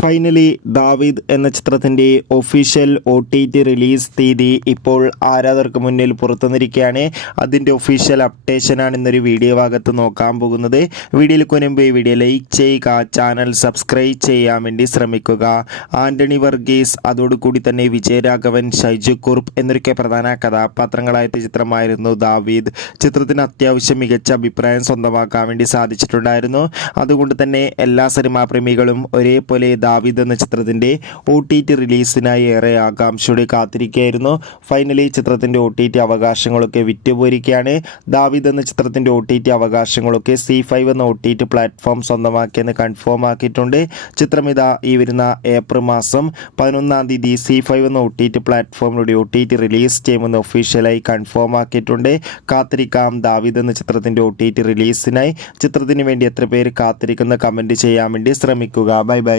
Finally ദാവീദ് എന്ന ചിത്രത്തിൻ്റെ ഒഫീഷ്യൽ OTT റിലീസ് തീയതി ഇപ്പോൾ ആരാധകർക്ക് മുന്നിൽ പുറത്തുവന്നിരിക്കുകയാണ്. അതിൻ്റെ ഒഫീഷ്യൽ അപ്ഡേഷനാണ് ഇന്നൊരു വീഡിയോ ഭാഗത്ത് നോക്കാൻ പോകുന്നത്. വീഡിയോയിലേക്ക് മുൻപ് ഈ വീഡിയോ ലൈക്ക് ചെയ്യുക, ചാനൽ സബ്സ്ക്രൈബ് ചെയ്യാൻ വേണ്ടി ശ്രമിക്കുക. ആൻ്റണി വർഗീസ്, അതോടുകൂടി തന്നെ വിജയരാഘവൻ, ഷൈജു കുറുപ്പ് എന്നൊക്കെ പ്രധാന കഥാപാത്രങ്ങളായ ചിത്രമായിരുന്നു ദാവീദ്. ചിത്രത്തിന് അത്യാവശ്യം മികച്ച അഭിപ്രായം സ്വന്തമാക്കാൻ വേണ്ടി സാധിച്ചിട്ടുണ്ടായിരുന്നു. അതുകൊണ്ട് തന്നെ എല്ലാ സിനിമാ പ്രേമികളും ഒരേപോലെ ദാവീദ് എന്ന ചിത്രത്തിൻ്റെ OTT റിലീസിനായി ഏറെ ആകാംക്ഷയോടെ കാത്തിരിക്കുകയായിരുന്നു. ഫൈനലി ചിത്രത്തിൻ്റെ OTT അവകാശങ്ങളൊക്കെ വിറ്റുപോയിരിക്കുകയാണ്. ദാവീദ് എന്ന ചിത്രത്തിൻ്റെ OTT അവകാശങ്ങളൊക്കെ C5 എന്ന OTT പ്ലാറ്റ്ഫോം സ്വന്തമാക്കിയെന്ന് കൺഫേം ആക്കിയിട്ടുണ്ട്. ചിത്രം ഇതാ ഈ വരുന്ന ഏപ്രിൽ മാസം 11-ാം തീയതി C5 എന്ന OTT പ്ലാറ്റ്ഫോമിലൂടെ OTT റിലീസ് ചെയ്യുമെന്ന് ഒഫീഷ്യലായി കൺഫേം ആക്കിയിട്ടുണ്ട്. കാത്തിരിക്കാം ദാവീദ് എന്ന ചിത്രത്തിൻ്റെ OTT റിലീസിനായി. ചിത്രത്തിന് വേണ്ടി എത്ര പേര് കാത്തിരിക്കുന്ന കമൻറ്റ് ചെയ്യാൻ വേണ്ടി ശ്രമിക്കുക. Bye bye.